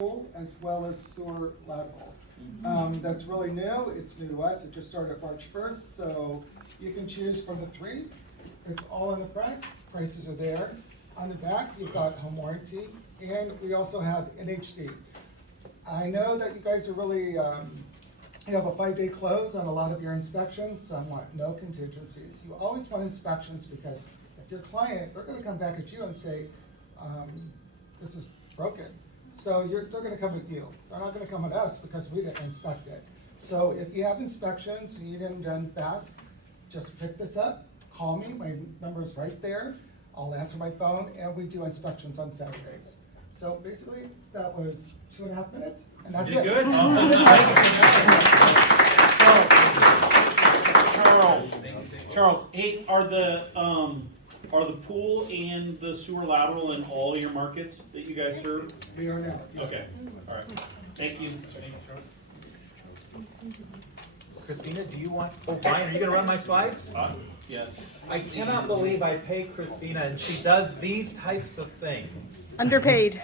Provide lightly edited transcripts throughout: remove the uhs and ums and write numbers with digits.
as well as sewer lateral. That's really new. It's new to us. It just started March 1st, so you can choose from the three. It's all in the front. Prices are there. On the back, you've got home warranty, and we also have NHD. I know that you guys are really, you have a 5-day close on a lot of your inspections. Some want no contingencies. You always want inspections because if your client, they're gonna come back at you and say, this is broken. So they're gonna come with you. They're not gonna come at us because we didn't inspect it. So if you have inspections and you get them done fast, just pick this up, call me, my number's right there. I'll answer my phone, and we do inspections on Saturdays. So basically, that was 2.5 minutes, and that's You it. did good? Charles, are the pool and the sewer lateral in all your markets that you guys serve? We are now. Yes. Okay, all right. Thank you. Christina, do you want, oh, Brian, are you gonna run my slides? Yes. I cannot believe I pay Christina and she does these types of things. Underpaid.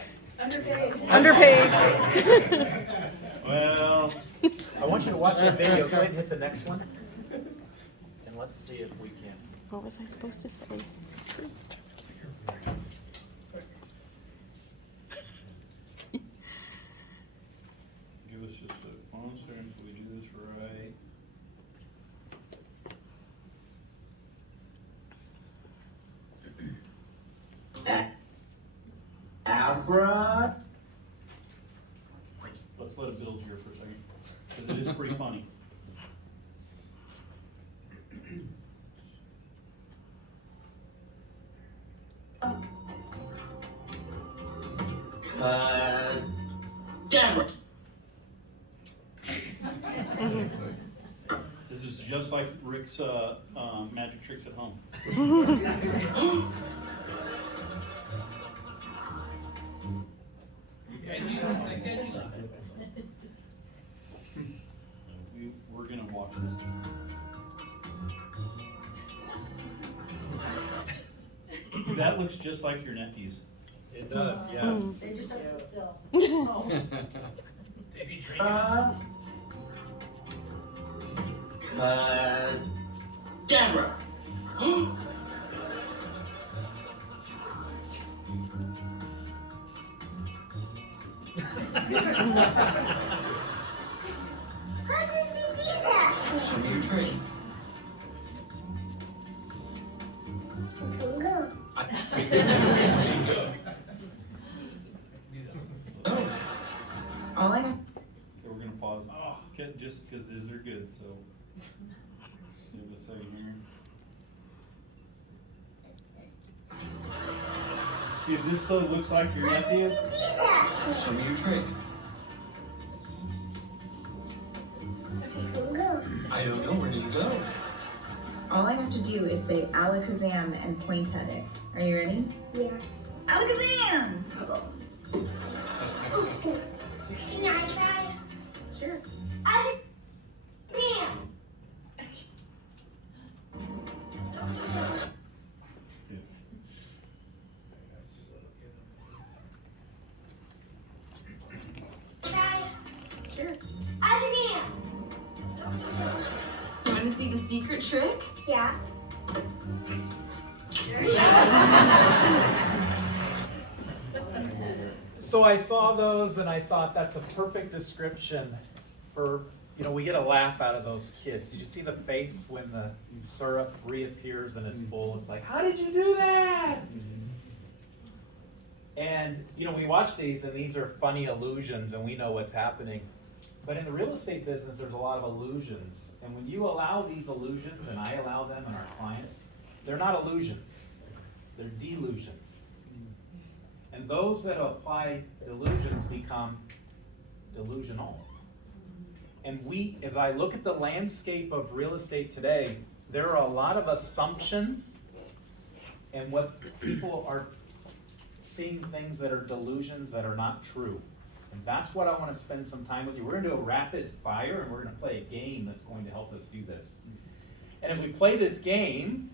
Well, I want you to watch the video. Go ahead and hit the next one. And let's see if we can. What was I supposed to say? give us just a 1 second so we do this right. Abra. Let's let it build here for a second, because it is pretty funny. Deborah. This is just like Rick's magic tricks at home. We're gonna watch this. That looks just like your nephew's. It does, yes. They just have to sit still. They be drinking. Deborah. How did you do that? Show me your trick. All I have. Okay, we're gonna pause. Okay, just because these are good, so. Give it a second here. Dude, this so looks like your nephew. Show me your trick. I don't know. Where did you go? All I have to do is say alakazam and point at it. Are you ready? Yeah. Alakazam! Can I try? Sure. Damn. Try. Sure. Damn. You want to see the secret trick? Yeah. So I saw those and I thought that's a perfect description for, you know, we get a laugh out of those kids. Did you see the face when the syrup reappears and it's full? It's like, how did you do that? And, you know, we watch these and these are funny illusions and we know what's happening. But in the real estate business, there's a lot of illusions. And when you allow these illusions, and I allow them and our clients, they're not illusions, they're delusions. And those that apply delusions become delusional. And as I look at the landscape of real estate today, there are a lot of assumptions and what people are seeing things that are delusions that are not true. And that's what I want to spend some time with you. We're going to do a rapid fire and we're going to play a game that's going to help us do this. And if we play this game,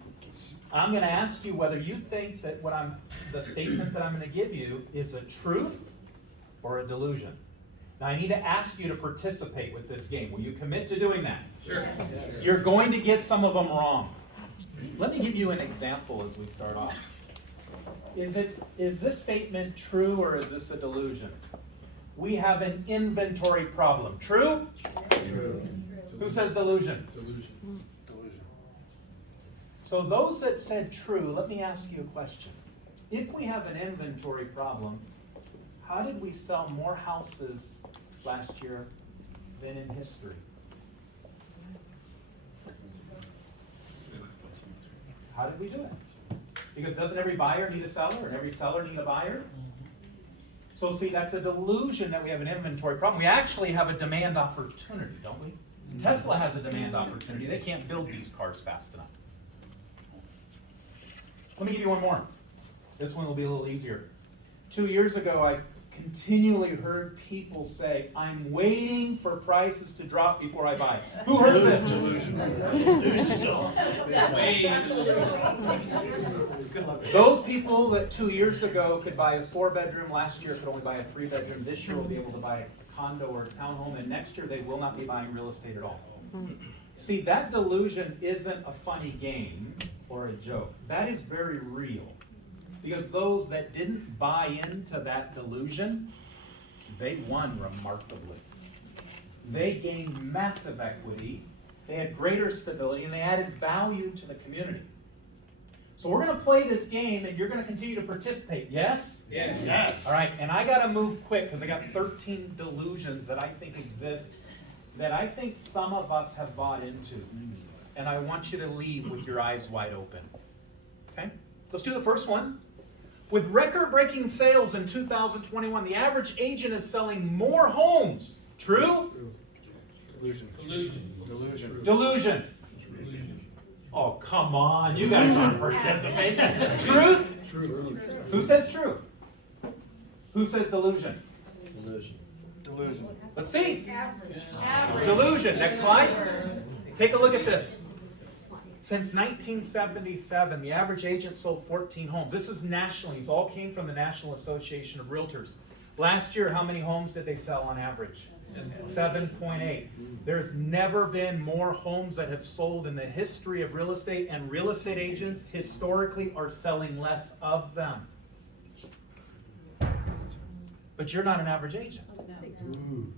I'm going to ask you whether you think that the statement that I'm going to give you is a truth or a delusion? Now I need to ask you to participate with this game. Will you commit to doing that? Sure. You're going to get some of them wrong. Let me give you an example as we start off. Is this statement true or is this a delusion? We have an inventory problem. True? True. Who says delusion? Delusion. So those that said true, let me ask you a question. If we have an inventory problem, how did we sell more houses last year than in history? How did we do it? Because doesn't every buyer need a seller and every seller need a buyer? So see, that's a delusion that we have an inventory problem. We actually have a demand opportunity, don't we? Tesla has a demand opportunity. They can't build these cars fast enough. Let me give you one more. This one will be a little easier. 2 years ago, I continually heard people say, I'm waiting for prices to drop before I buy. Who heard this? Those people that 2 years ago could buy a 4-bedroom, last year could only buy a 3-bedroom, this year will be able to buy a condo or a townhome, and next year they will not be buying real estate at all. See, that delusion isn't a funny game or a joke. That is very real. Because those that didn't buy into that delusion, they won remarkably. They gained massive equity, they had greater stability, and they added value to the community. So we're going to play this game, and you're going to continue to participate. Yes? Yes. Yes. All right, and I got to move quick because I got 13 delusions that I think exist that I think some of us have bought into. And I want you to leave with your eyes wide open. Okay? Let's do the first one. With record-breaking sales in 2021, the average agent is selling more homes. True? Delusion. Delusion. Delusion. Oh, come on. You guys aren't participating. Truth? True. Who says true? Who says delusion? Delusion. Let's see. Delusion. Next slide. Take a look at this. Since 1977, the average agent sold 14 homes. This is nationally. These all came from the National Association of Realtors. Last year, how many homes did they sell on average? 7.8. There's never been more homes that have sold in the history of real estate, and real estate agents historically are selling less of them. But you're not an average agent.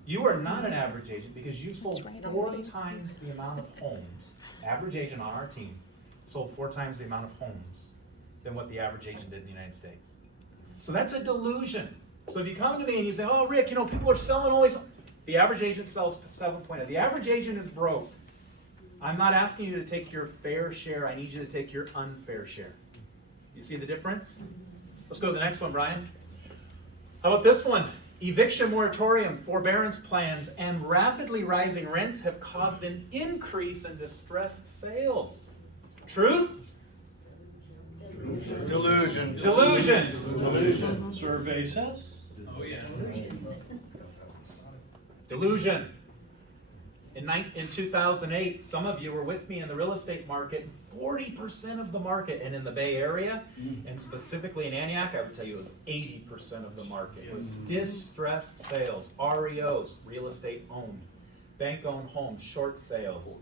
You are not an average agent because you've sold 4 times the amount of homes. Average agent on our team sold 4 times the amount of homes than what the average agent did in the United States. So that's a delusion. So if you come to me and you say, oh, Rick, people are selling all these. The average agent sells 7.0. The average agent is broke. I'm not asking you to take your fair share. I need you to take your unfair share. You see the difference? Let's go to the next one, Brian. How about this one? Eviction moratorium, forbearance plans, and rapidly rising rents have caused an increase in distressed sales. Truth? Delusion. Delusion. Survey says. Oh, yeah. Delusion. In 2008, some of you were with me in the real estate market, 40% of the market, and in the Bay Area, and specifically in Antioch, I would tell you it was 80% of the market. Was distressed sales, REOs, real estate owned, bank-owned homes, short sales,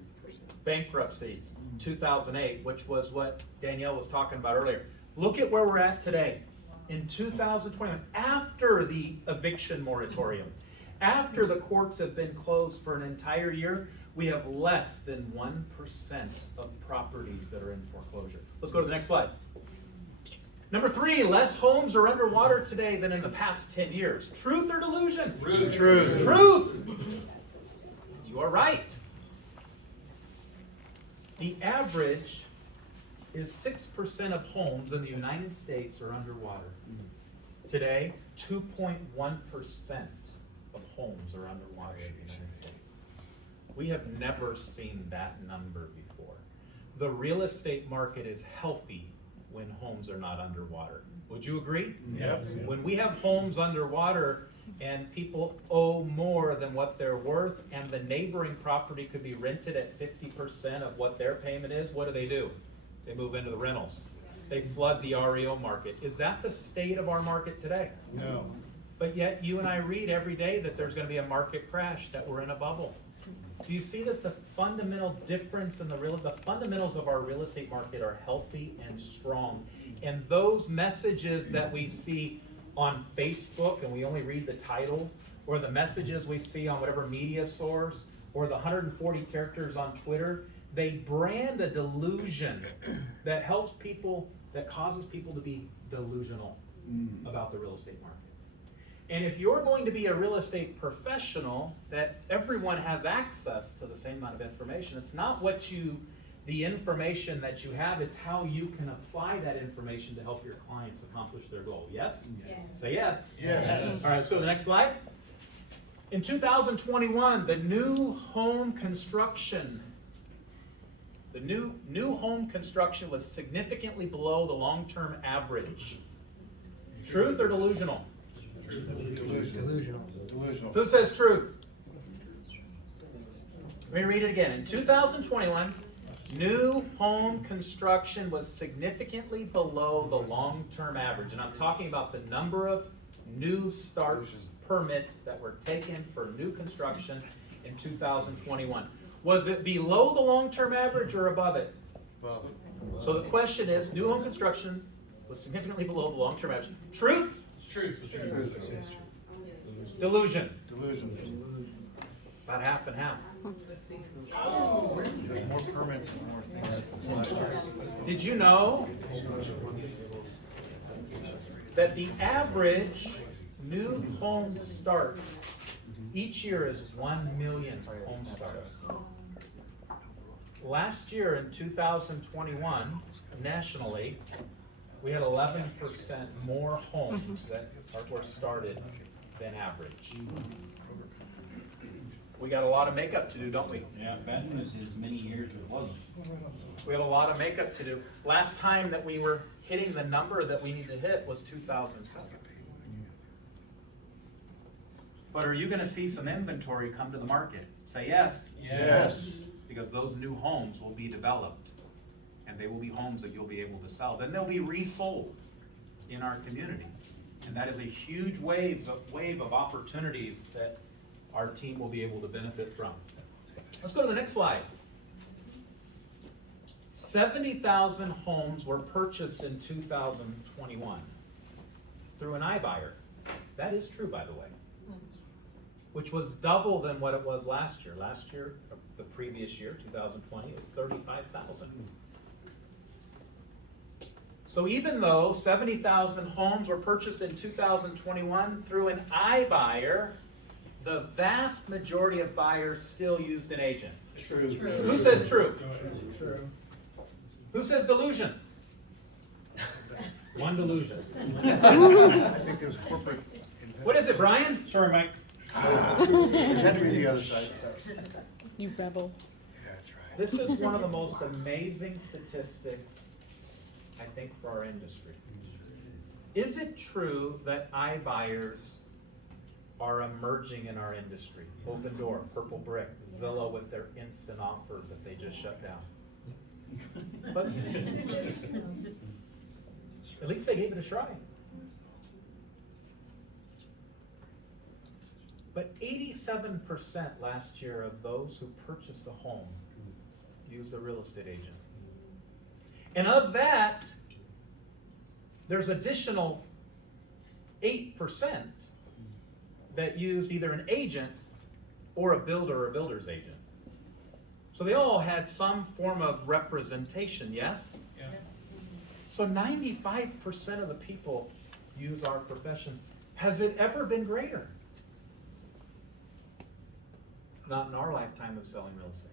bankruptcies, 2008, which was what Danielle was talking about earlier. Look at where we're at today. In 2021, after the eviction moratorium, after the courts have been closed for an entire year, we have less than 1% of properties that are in foreclosure. Let's go to the next slide. Number 3, less homes are underwater today than in the past 10 years. Truth or delusion? Truth. Truth. You are right. The average is 6% of homes in the United States are underwater. Today, 2.1% of homes are underwater in the United States. We have never seen that number before. The real estate market is healthy when homes are not underwater. Would you agree? Yep. When we have homes underwater and people owe more than what they're worth and the neighboring property could be rented at 50% of what their payment is, what do? They move into the rentals. They flood the REO market. Is that the state of our market today? No. But yet you and I read every day that there's gonna be a market crash, that we're in a bubble. Do you see that the fundamental difference in the fundamentals of our real estate market are healthy and strong? And those messages that we see on Facebook, and we only read the title, or the messages we see on whatever media source, or the 140 characters on Twitter, they brand a delusion that helps people, that causes people to be delusional about the real estate market. And if you're going to be a real estate professional, that everyone has access to the same amount of information, it's not the information that you have, it's how you can apply that information to help your clients accomplish their goal. Yes? Yes. Say yes. Yes. All right, let's go to the next slide. In 2021, the new home construction was significantly below the long-term average. Truth or delusional? Delusional. Who says truth? Let me read it again. In 2021, new home construction was significantly below the long-term average. And I'm talking about the number of new starts permits that were taken for new construction in 2021. Was it below the long-term average or above it? Above. So the question is, new home construction was significantly below the long-term average. Truth? Truth. Delusion? Delusion. About half and half. There's more permits and more things. Did you know that the average new home starts each year is 1 million home starts? Last year in 2021, nationally, we had 11% more homes that were started than average. We got a lot of makeup to do, don't we? Yeah, bad news is many years it wasn't. We have a lot of makeup to do. Last time that we were hitting the number that we need to hit was 2007. But are you gonna see some inventory come to the market? Say yes. Yes. Because those new homes will be developed, and they will be homes that you'll be able to sell. Then they'll be resold in our community. And that is a huge wave of opportunities that our team will be able to benefit from. Let's go to the next slide. 70,000 homes were purchased in 2021 through an iBuyer. That is true, by the way. Which was double than what it was last year. Last year, the previous year, 2020, it was 35,000. So even though 70,000 homes were purchased in 2021 through an iBuyer, the vast majority of buyers still used an agent. True. Who says true? Who says delusion? One delusion. I think there's corporate. What is it, Brian? Sorry, Mike. It had to be the other side. You rebel. Yeah, that's right. This is one of the most amazing statistics, I think, for our industry. Is it true that iBuyers are emerging in our industry? Open Door, Purple Brick, Zillow with their instant offers that they just shut down. But at least they gave it a try. But 87% last year of those who purchased a home used a real estate agent. And of that, there's additional 8% that used either an agent or a builder or a builder's agent. So they all had some form of representation, yes? Yeah. So 95% of the people use our profession. Has it ever been greater? Not in our lifetime of selling real estate.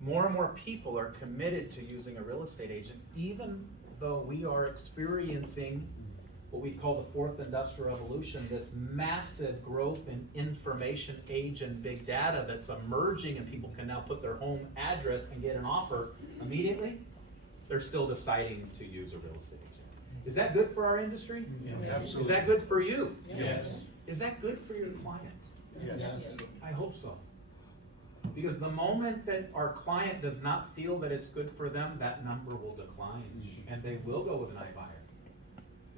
More and more people are committed to using a real estate agent, even though we are experiencing what we call the fourth industrial revolution, this massive growth in information age and big data that's emerging, and people can now put their home address and get an offer immediately. They're still deciding to use a real estate agent. Is that good for our industry? Absolutely. Is that good for you? Yes. Is that good for your client? Yes. I hope so. Because the moment that our client does not feel that it's good for them, that number will decline, and they will go with an iBuyer.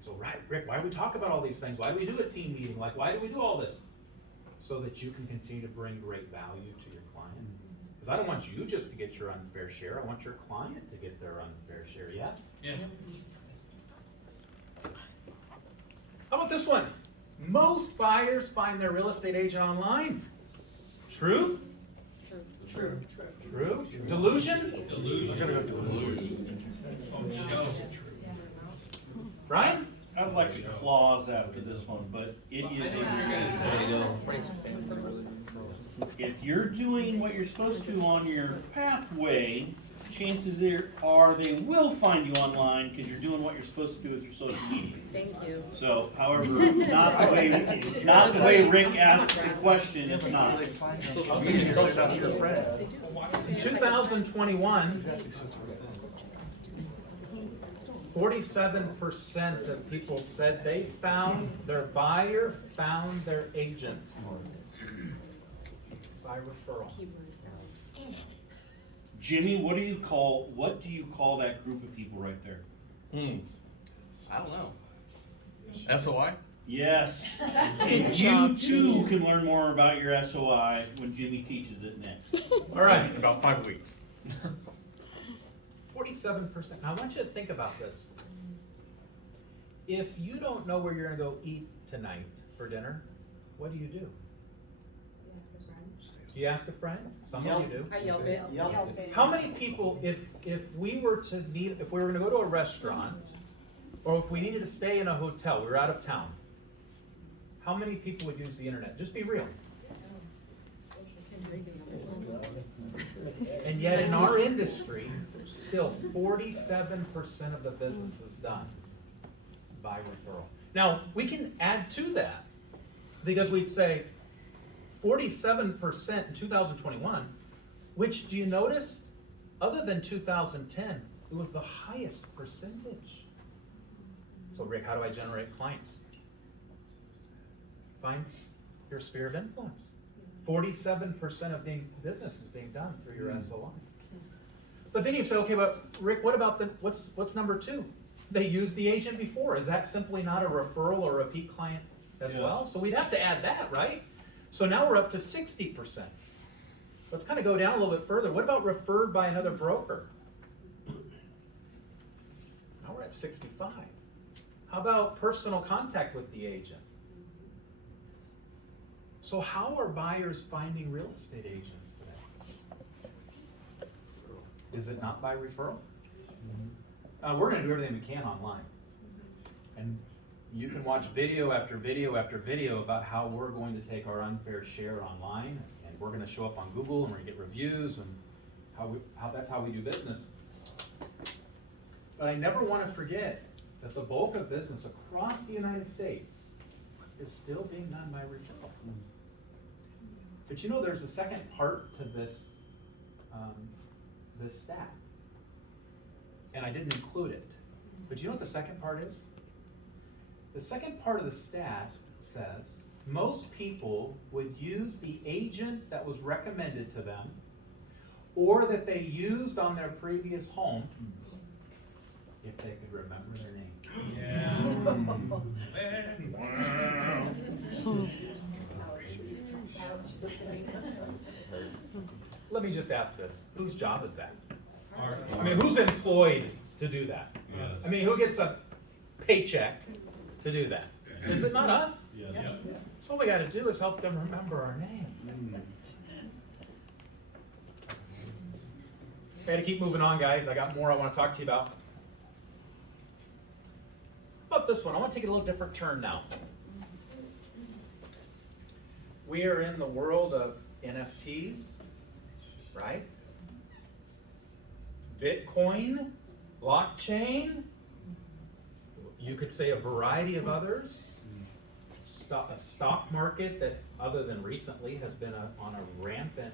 So, right, Rick, why do we talk about all these things? Why do we do a team meeting? Like, why do we do all this? So that you can continue to bring great value to your client. Because I don't want you just to get your unfair share. I want your client to get their unfair share, yes? Yeah. How about this one? Most buyers find their real estate agent online. Truth? True. True? Delusion? Delusion. Oh, no. Brian? I'd like a clause after this one, but it I is know what you're gonna say. if you're doing what you're supposed to on your pathway, chances are they will find you online because you're doing what you're supposed to do with your social media. Thank you. So, however, not the way Rick asked the question, it's not. Social media, social media. In 2021, 47% of people said they found their buyer found their agent by referral. Jimmy, what do you call that group of people right there? I don't know. SOI? Yes. And job. you too can learn more about your SOI when Jimmy teaches it next. All right, In about 5 weeks. 47%. Now, I want you to think about this. If you don't know where you're gonna go eat tonight for dinner, what do? Do you ask a friend? Some of you do. I yelled it. How many people, if we were to meet, if we were gonna go to a restaurant, or if we needed to stay in a hotel, we were out of town, how many people would use the internet? Just be real. And yet in our industry, still 47% of the business is done by referral. Now, we can add to that, because we'd say 47% in 2021, which, do you notice, other than 2010, it was the highest percentage. So Rick, how do I generate clients? Find your sphere of influence. 47% of the business is being done through your SOI. But then you say, okay, but Rick, what about what's number two? They used the agent before. Is that simply not a referral or a repeat client as Yes. well? So we'd have to add that, right? So now we're up to 60%. Let's kind of go down a little bit further. What about referred by another broker? Now we're at 65. How about personal contact with the agent? So how are buyers finding real estate agents today? Is it not by referral? We're going to do everything we can online. And you can watch video after video after video about how we're going to take our unfair share online, and we're going to show up on Google, and we're going to get reviews, and that's how we do business. But I never want to forget that the bulk of business across the United States is still being done by referral. But you know, there's a second part to this stat, and I didn't include it. But you know what the second part is? The second part of the stat says most people would use the agent that was recommended to them, or that they used on their previous home, if they could remember their name. Let me just ask this, whose job is that? I mean, who's employed to do that? Yes. I mean, who gets a paycheck to do that? Is it not us? Yeah. So all we gotta do is help them remember our name. I gotta keep moving on, guys. I got more I wanna talk to you about. How about this one? I wanna take it a little different turn now. We are in the world of NFTs, right? Bitcoin, blockchain, you could say a variety of others. A stock market that, other than recently, has been on a rampant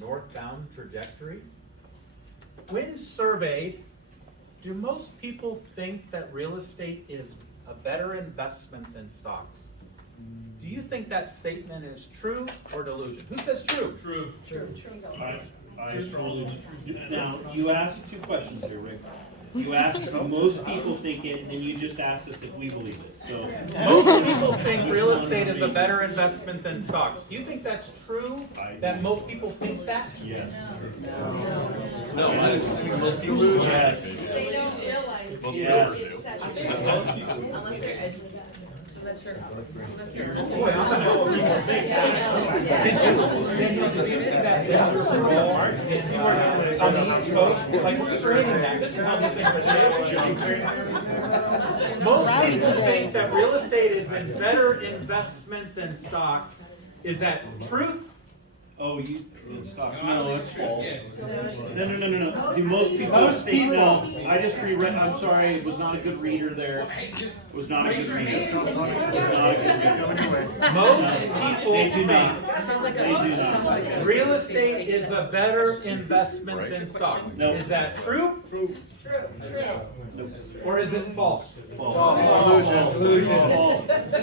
northbound trajectory. When surveyed, do most people think that real estate is a better investment than stocks? Do you think that statement is true or delusion? Who says true? True. I strongly. Now, you asked two questions here, Rick. You asked, most people think it, and then you just asked us if we believe it, so. Most people think real estate is a better investment than stocks. Do you think that's true? That most people think that? Yes. No, that is most people. Yes. They don't realize. Yes. Unless they're educated. Unless they're. Boy, I don't know what people think. Did you see that overall on the East Coast? Like, we're creating that. This is how these things are done. Most people think that real estate is a better investment than stocks. Is that truth? Oh, you, it's stocks, no, it's false. No. Do most people think, no, I just reread, I'm sorry, it was not a good reader there. It was not a good reader. It was not a good reader. Most people They do not. think They do not. real estate is a better investment than stocks. No. Is that true? Or is it false? False.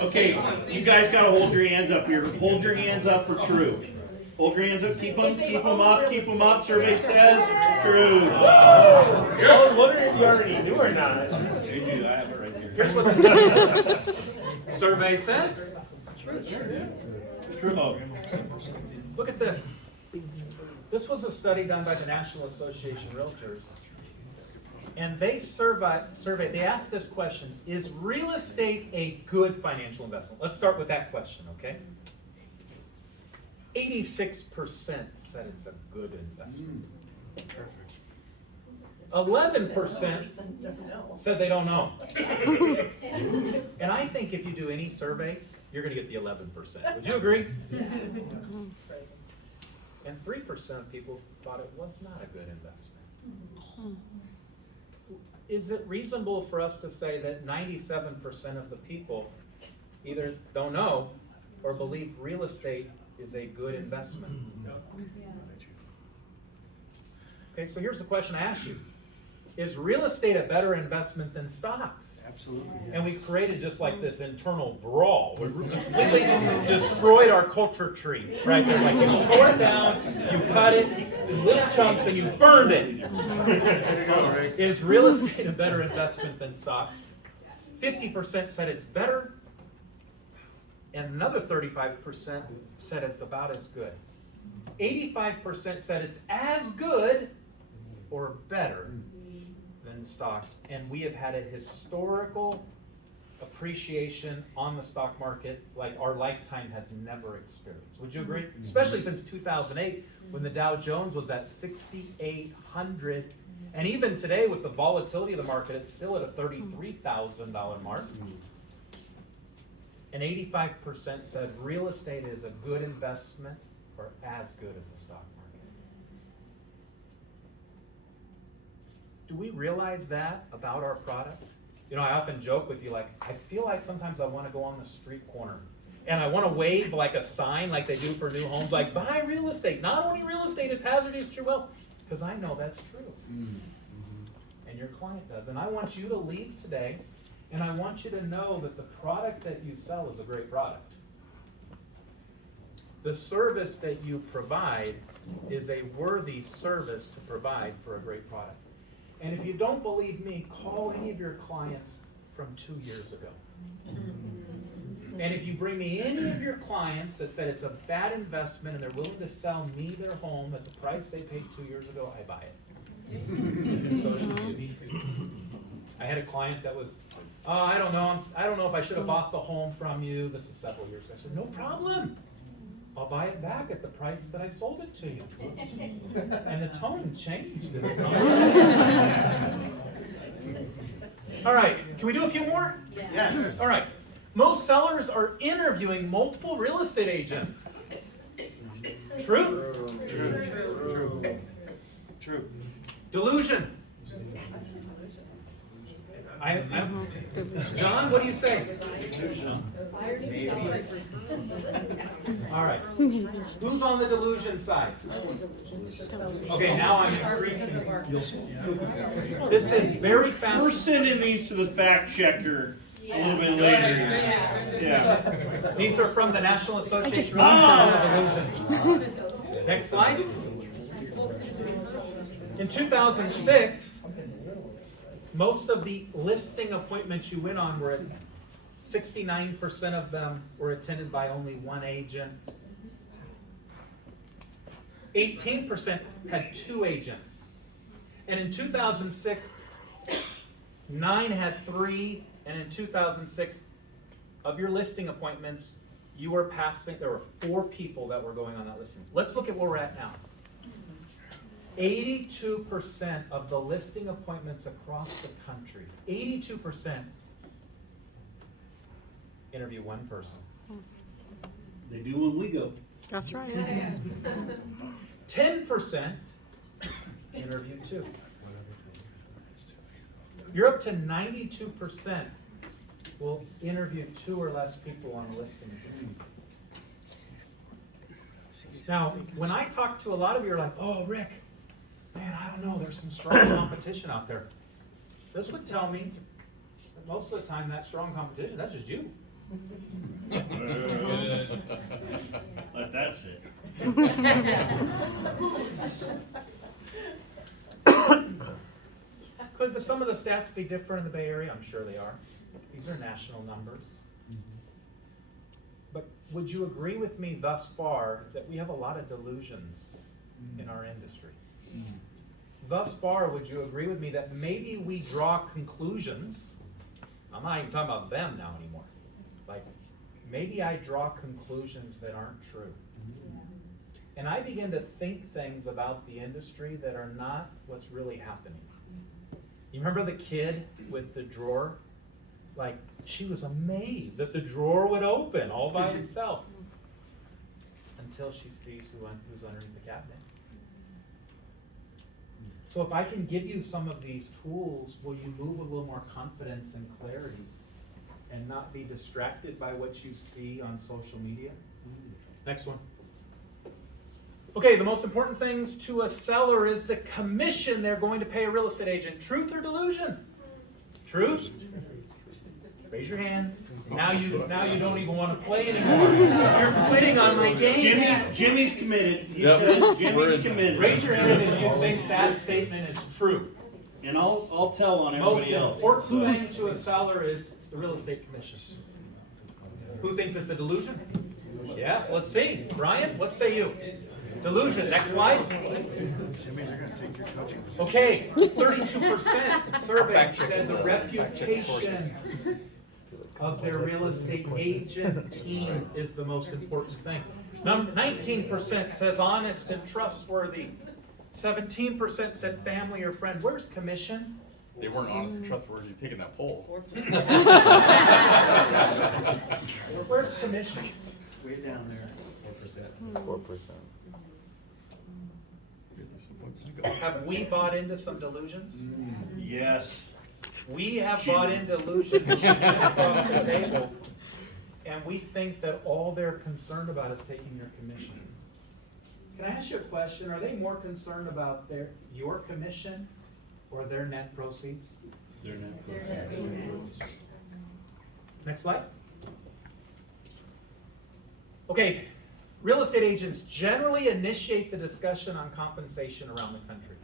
Okay, you guys gotta hold your hands up here. Hold your hands up for true. Hold your hands up, keep them up. Survey says true. I was wondering if you already knew or not. They do, I have it right here. Here's what the survey says. True. Look at this. This was a study done by the National Association of Realtors. And they they asked this question, is real estate a good financial investment? Let's start with that question, okay? 86% said it's a good investment. 11% said they don't know. And I think if you do any survey, you're going to get the 11%. Would you agree? And 3% of people thought it was not a good investment. Is it reasonable for us to say that 97% of the people either don't know or believe real estate is a good investment? Okay, so here's the question I ask you. Is real estate a better investment than stocks? Absolutely. And we created just like this internal brawl. We completely destroyed our culture tree right there. Like you tore it down, you cut it in little chunks, and you burned it. Is real estate a better investment than stocks? 50% said it's better, and another 35% said it's about as good. 85% said it's as good or better than stocks, and we have had a historical appreciation on the stock market like our lifetime has never experienced. Would you agree? Especially since 2008 when the Dow Jones was at 6,800, and even today with the volatility of the market, it's still at a $33,000 mark. And 85% said real estate is a good investment or as good as the stock market. Do we realize that about our product? You know, I often joke with you, like, I feel like sometimes I want to go on the street corner and I want to wave like a sign like they do for new homes, like, buy real estate. Not only real estate is hazardous to your wealth, because I know that's true. And your client does. And I want you to leave today, and I want you to know that the product that you sell is a great product. The service that you provide is a worthy service to provide for a great product. And if you don't believe me, call any of your clients from 2 years ago. And if you bring me any of your clients that said it's a bad investment and they're willing to sell me their home at the price they paid 2 years ago, I buy it. It's in social media. I had a client that was, I don't know if I should have bought the home from you. This is several years ago. I said, no problem. I'll buy it back at the price that I sold it to you. And the tone changed. All right, can we do a few more? Yes. All right. Most sellers are interviewing multiple real estate agents. Truth? True. Delusion? John, what do you say? All right. Who's on the delusion side? Okay, now I'm increasing. This is very fast. We're sending these to the fact checker a little bit later. Yeah. These are from the National Association of Delusion. Next slide. In 2006, Most of the listing appointments you went on were 69% of them were attended by only one agent. 18% had 2 agents. And in 2006, 9 had 3, and in 2006, of your listing appointments, you were passing, there were 4 people that were going on that listing. Let's look at where we're at now. 82% of the listing appointments across the country, 82% interview one person. They do when we go. That's right. 10% interview 2. You're up to 92% will interview 2 or less people on a listing. Now, when I talk to a lot of you, you're like, oh, Rick, man, I don't know, there's some strong competition out there. This would tell me that most of the time that strong competition, that's just you. Let that sit. Could some of the stats be different in the Bay Area? I'm sure they are. These are national numbers. But would you agree with me thus far that we have a lot of delusions in our industry? Thus far, would you agree with me that maybe we draw conclusions? I'm not even talking about them now anymore. Like, maybe I draw conclusions that aren't true. And I begin to think things about the industry that are not what's really happening. You remember the kid with the drawer? Like, she was amazed that the drawer would open all by itself until she sees who's underneath the cabinet. So if I can give you some of these tools, will you move with a little more confidence and clarity and not be distracted by what you see on social media? Next one. Okay, the most important things to a seller is the commission they're going to pay a real estate agent. Truth or delusion? Truth? Raise your hands. Now you don't even want to play anymore. You're quitting on my game. Jimmy's committed. He said Jimmy's committed. Raise your hand if you think that statement is true. And I'll tell on Most everybody else. important thing to a seller is the real estate commission. Who thinks it's a delusion? Yes, let's see. Brian, what say you? Delusion. Next slide. Okay, 32% survey said the reputation of their real estate agent team is the most important thing. 19% says honest and trustworthy. 17% said family or friend. Where's commission? They weren't honest and trustworthy taking that poll. Where's commission? Way down there. 4%. Have we bought into some delusions? Yes. We have bought into delusions we sit across the table, and we think that all they're concerned about is taking your commission. Can I ask you a question? Are they more concerned about your commission or their net proceeds? They're not. Next slide. Okay, real estate agents generally initiate the discussion on compensation around the country.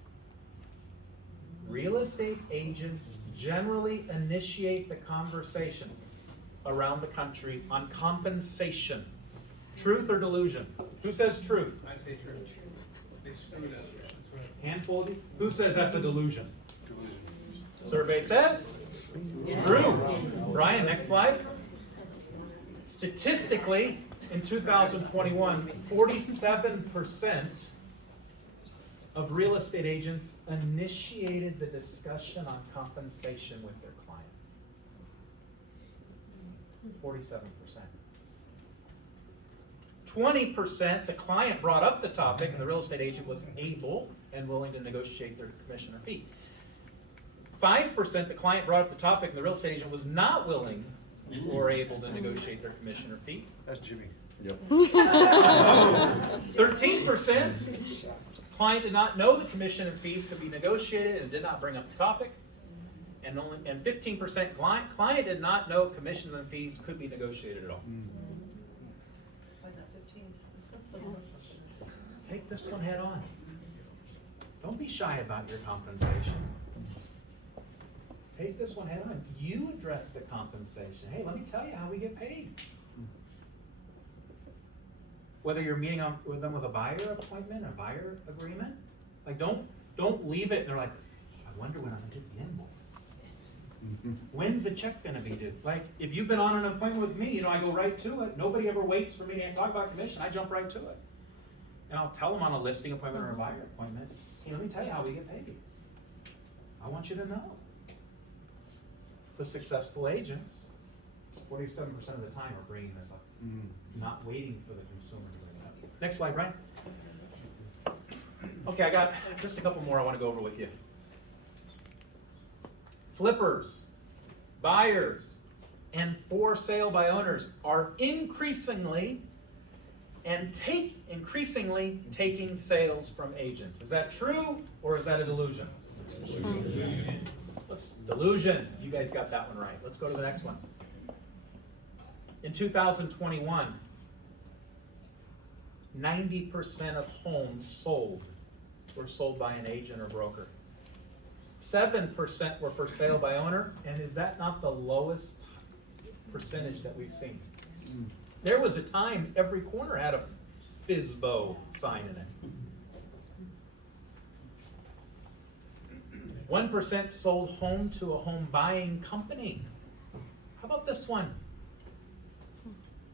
Real estate agents generally initiate the conversation around the country on compensation. Truth or delusion? Who says truth? I say true. Handful of you? Who says that's a delusion? Survey says true. Brian, next slide. Statistically, in 2021, 47% of real estate agents initiated the discussion on compensation with their client. 47%. 20%, the client brought up the topic and the real estate agent was able and willing to negotiate their commission or fee. 5%, the client brought up the topic and the real estate agent was not willing or able to negotiate their commission or fee. That's Jimmy. Yep. 13%, client did not know the commission and fees could be negotiated and did not bring up the topic. And 15% client did not know commissions and fees could be negotiated at all. Take this one head on. Don't be shy about your compensation. take this one head on. You address the compensation. Hey, let me tell you how we get paid. Whether you're meeting with them with a buyer appointment, a buyer agreement, like don't leave it and they're like, I wonder when I'm gonna get the invoice. When's the check gonna be due? Like, if you've been on an appointment with me, I go right to it. Nobody ever waits for me to talk about commission. I jump right to it. And I'll tell them on a listing appointment or a buyer appointment, hey, let me tell you how we get paid. I want you to know. The successful agents, 47% of the time are bringing this up, not waiting for the consumer to bring it up. Next slide, Brian. Okay, I got just a couple more I want to go over with you. Flippers, buyers, and for sale by owners are increasingly taking sales from agents. Is that true or is that a delusion? Delusion. You guys got that one right. Let's go to the next one. In 2021, 90% of homes sold were sold by an agent or broker. 7% were for sale by owner, and is that not the lowest percentage that we've seen? There was a time every corner had a FSBO sign in it. 1% sold home to a home buying company. How about this one?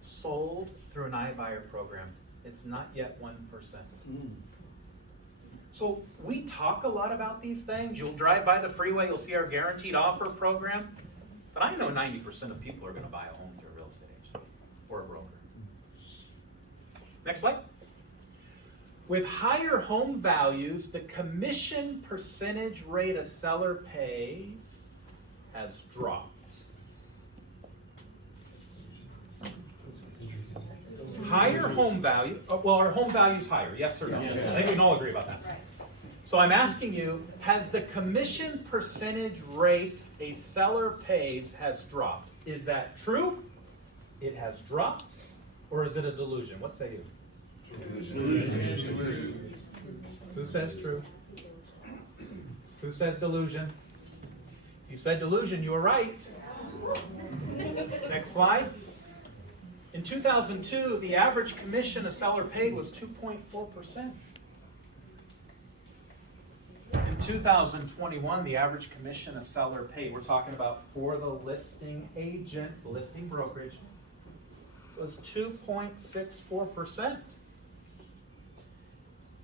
Sold through an iBuyer program. It's not yet 1%. So we talk a lot about these things. You'll drive by the freeway, you'll see our guaranteed offer program. But I know 90% of people are going to buy a home through a real estate agent or a broker. Next slide. With higher home values, the commission percentage rate a seller pays has dropped. Higher home value, well, our home value is higher, yes or no? Yes. I think we can all agree about that. So I'm asking you, has the commission percentage rate a seller pays has dropped? Is that true? It has dropped? Or is it a delusion? What say you? Delusion. Who says true? Who says delusion? If you said delusion, you were right. Next slide. In 2002, the average commission a seller paid was 2.4%. In 2021, the average commission a seller paid, we're talking about for the listing agent, listing brokerage, was 2.64%.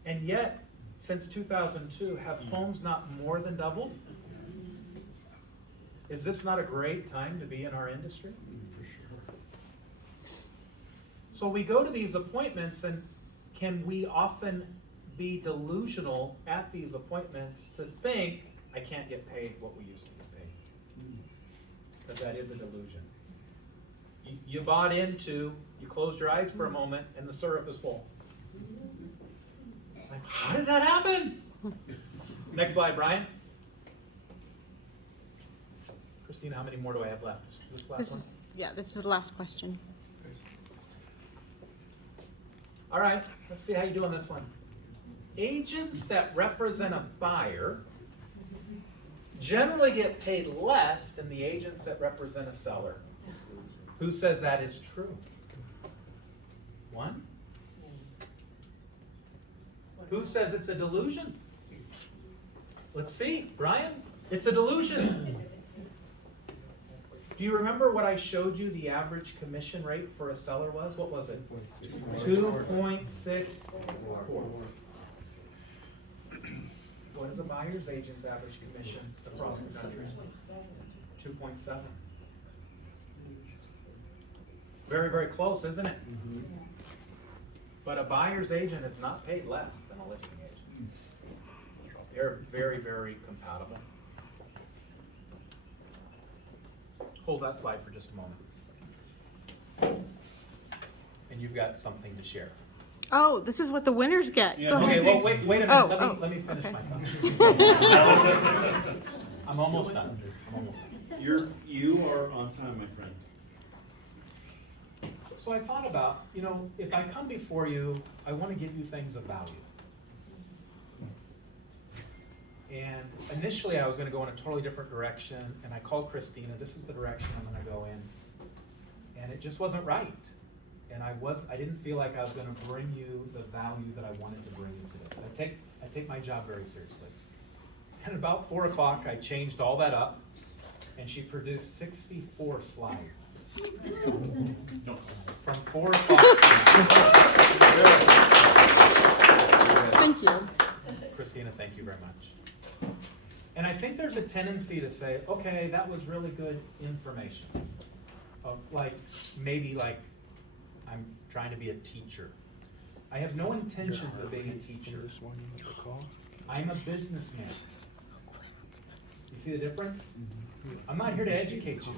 And yet, since 2002, have homes not more than doubled? Is this not a great time to be in our industry? For sure. So we go to these appointments, and can we often be delusional at these appointments to think, I can't get paid what we used to get paid? Because that is a delusion. You bought into, you closed your eyes for a moment, and the syrup is full. Like, how did that happen? Next slide, Brian. Christina, how many more do I have left? This last one? This is the last question. All right, let's see how you do on this one. Agents that represent a buyer generally get paid less than the agents that represent a seller. Who says that is true? One? Who says it's a delusion? Let's see, Brian. It's a delusion. Do you remember what I showed you the average commission rate for a seller was? What was it? 2.64. What is a buyer's agent's average commission across the country? 2.7. Very, very close, isn't it? But a buyer's agent is not paid less than a listing agent. They're very, very compatible. Hold that slide for just a moment. And you've got something to share. Oh, this is what the winners get. Yeah, Go Okay, ahead. well, wait a minute. Oh, Let me finish okay. my thought. I'm almost done. You are on time, my friend. So I thought about, if I come before you, I want to give you things of value. And initially I was gonna go in a totally different direction, and I called Christina, this is the direction I'm gonna go in. And it just wasn't right. And I didn't feel like I was gonna bring you the value that I wanted to bring you today. I take my job very seriously. And about 4 o'clock, I changed all that up, and she produced 64 slides. From 4 o'clock. Thank you. Christina, thank you very much. And I think there's a tendency to say, okay, that was really good information. Maybe I'm trying to be a teacher. I have no intentions of being a teacher. I'm a businessman. You see the difference? I'm not here to educate you.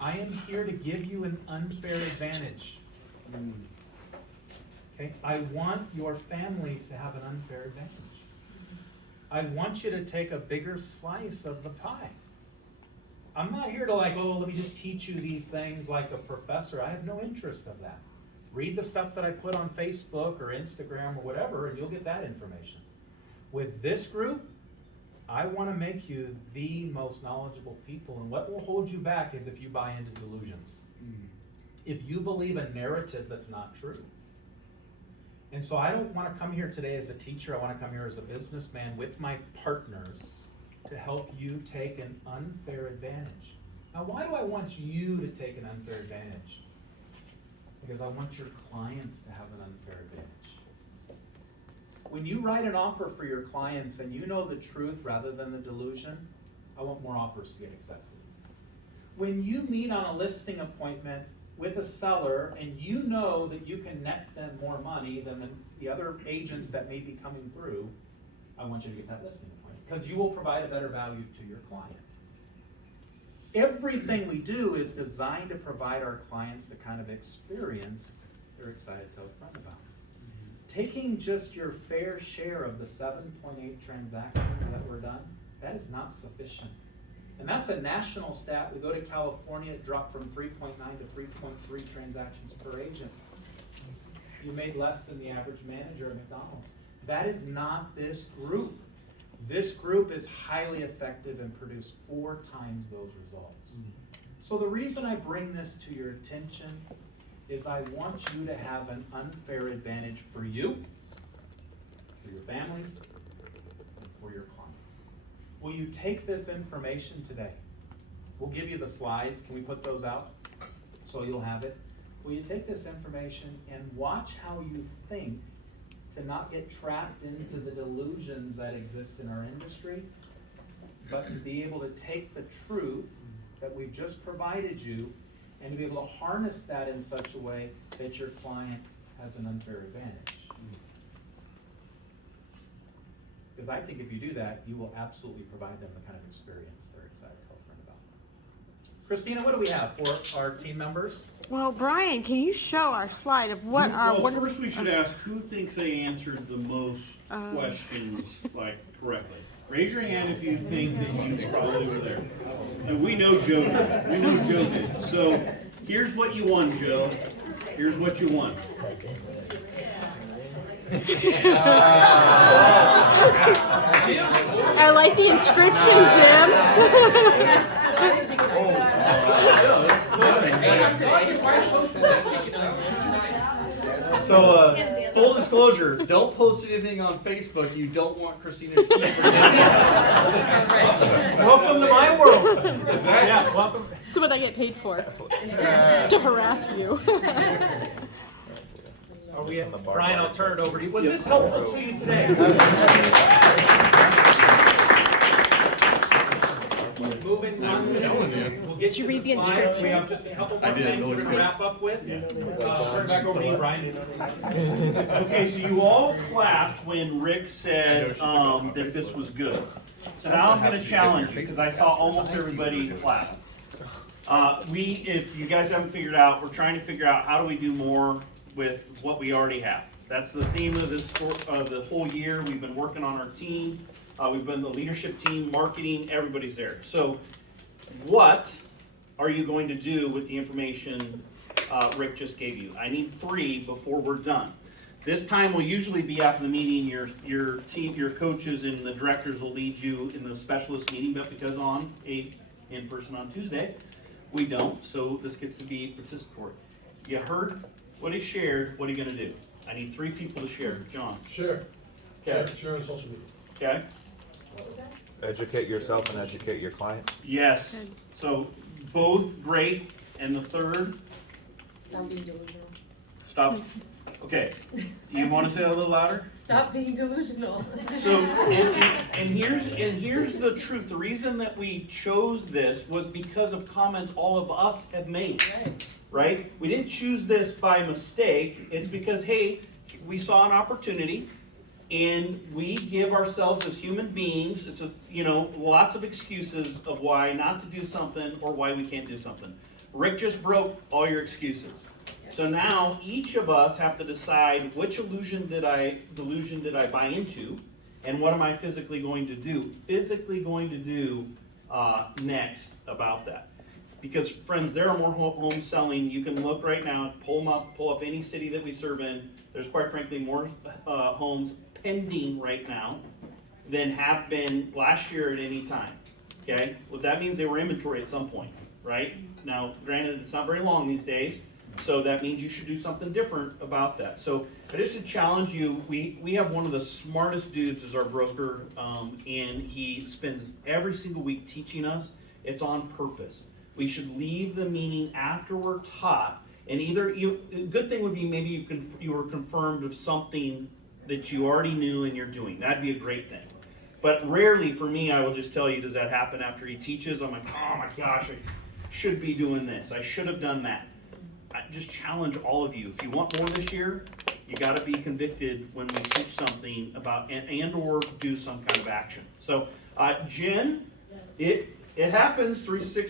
I am here to give you an unfair advantage. Okay? I want your families to have an unfair advantage. I want you to take a bigger slice of the pie. I'm not here to let me just teach you these things like a professor. I have no interest of that. Read the stuff that I put on Facebook or Instagram or whatever, and you'll get that information. With this group, I want to make you the most knowledgeable people, and what will hold you back is if you buy into delusions. If you believe a narrative that's not true. And so I don't want to come here today as a teacher. I want to come here as a businessman with my partners to help you take an unfair advantage. Now, why do I want you to take an unfair advantage? Because I want your clients to have an unfair advantage. When you write an offer for your clients and you know the truth rather than the delusion, I want more offers to get accepted. When you meet on a listing appointment with a seller and you know that you can net them more money than the other agents that may be coming through, I want you to get that listing appointment because you will provide a better value to your client. Everything we do is designed to provide our clients the kind of experience they're excited to tell a friend about. Taking just your fair share of the 7.8 transactions that were done, that is not sufficient. And that's a national stat. We go to California, it dropped from 3.9 to 3.3 transactions per agent. You made less than the average manager at McDonald's. That is not this group. This group is highly effective and produced 4 times those results. So the reason I bring this to your attention is I want you to have an unfair advantage for you, for your families, and for your clients. Will you take this information today? We'll give you the slides. Can we put those out so you'll have it? Will you take this information and watch how you think to not get trapped into the delusions that exist in our industry, but to be able to take the truth that we've just provided you and to be able to harness that in such a way that your client has an unfair advantage. Because I think if you do that, you will absolutely provide them the kind of experience they're excited to tell a friend about. Christina, what do we have for our team members? Well, Brian, can you show our slide of what our... Well, first we should ask who thinks they answered the most questions correctly. Raise your hand if you think that you probably were there. And we know Joe did. We know Joe did. So here's what you won, Joe. Here's what you won. I like the inscription, Jim. So, full disclosure, don't post anything on Facebook you don't want Christina to keep. Welcome to my world. Exactly. Yeah, welcome. That's what I get paid for. To harass you. Are we at, Brian, I'll turn it over to you. Was this helpful to you today? Moving on, we'll get you the slides. We have just a couple more things we're going to wrap up with. Turn it back over to you, Brian. Okay, so you all clapped when Rick said that this was good. So now I'm going to challenge you because I saw almost everybody clap. If you guys haven't figured out, we're trying to figure out how do we do more with what we already have. That's the theme of this the whole year. We've been working on our team. We've been the leadership team, marketing, everybody's there. So what are you going to do with the information Rick just gave you? I need 3 before we're done. This time will usually be after the meeting, your team, your coaches and the directors will lead you in the specialist meeting, but because on in person on Tuesday, we don't, so this gets to be participatory. You heard what he shared, what are you gonna do? I need 3 people to share. John, Share. Okay. Share on social media. okay? Educate yourself and educate your clients. Yes, so both great, and the third, Stop being delusional. stop. Okay, you wanna say that a little louder? Stop being delusional. So, and here's the truth. The reason that we chose this was because of comments all of us have made, Right. right? We didn't choose this by mistake. It's because, hey, we saw an opportunity and we give ourselves as human beings, it's lots of excuses of why not to do something or why we can't do something. Rick just broke all your excuses. So now each of us have to decide which delusion did I buy into, and what am I physically going to do next about that. Because friends, there are more homes selling. You can look right now, pull up any city that we serve in. There's quite frankly more homes pending right now than have been last year at any time. Okay, well that means they were inventory at some point, right? Now, granted, it's not very long these days. So that means you should do something different about that. So I just to challenge you, we have one of the smartest dudes as our broker, and he spends every single week teaching us. It's on purpose. We should leave the meeting after we're taught, and either a good thing would be maybe you were confirmed of something that you already knew and you're doing. That'd be a great thing. But rarely for me, I will just tell you, does that happen after he teaches? I'm like, oh my gosh, I should be doing this. I should have done that. I just challenge all of you, if you want more this year, you gotta be convicted when we teach something about, and or do some kind of action. So, Jen, it happens, 6